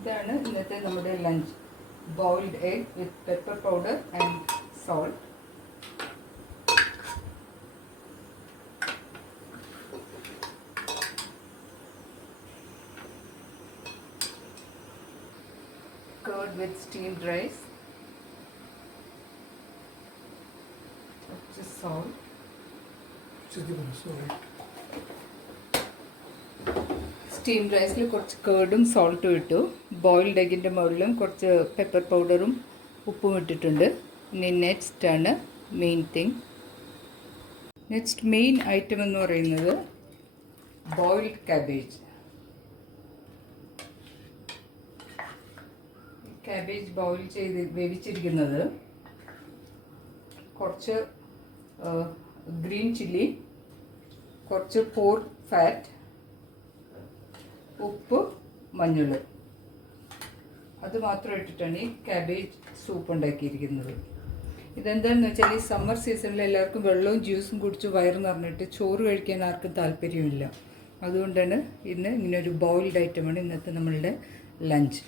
ഇതാണ് ഇന്നത്തെ നമ്മുടെ lunch. Boiled egg with pepper powder and salt. Curd with steamed rice. Just salt. Steamed റൈസിൽ കുറച്ച് കേർഡും സോൾട്ടും ഇട്ടു. ബോയിൽഡ് എഗിൻ്റെ മുകളിലും കുറച്ച് പെപ്പർ പൗഡറും ഉപ്പും ഇട്ടിട്ടുണ്ട്. ഇനി നെക്സ്റ്റ് ആണ് main thing. Next main item എന്ന് പറയുന്നത് ബോയിൽഡ് കാബേജ്. കാബേജ് ബോയിൽ ചെയ്ത് വേവിച്ചിരിക്കുന്നത്, കുറച്ച് ഗ്രീൻ ചില്ലി, കുറച്ച് പോർക്ക് ഫാറ്റ്, ഉപ്പ്, മഞ്ഞൾ, അത് മാത്രം ഇട്ടിട്ടാണ് ഈ കാബേജ് സൂപ്പ് ഉണ്ടാക്കിയിരിക്കുന്നത്. ഇതെന്താണെന്ന് വെച്ചാൽ ഈ സമ്മർ സീസണിൽ എല്ലാവർക്കും വെള്ളവും ജ്യൂസും കുടിച്ച് വയറ് നിറഞ്ഞിട്ട് ചോറ് കഴിക്കാൻ ആർക്കും താല്പര്യമില്ല. അതുകൊണ്ടാണ് ഇന്ന് ഇങ്ങനൊരു ബോയിൽഡ് ഐറ്റമാണ് ഇന്നത്തെ നമ്മളുടെ ലഞ്ച്.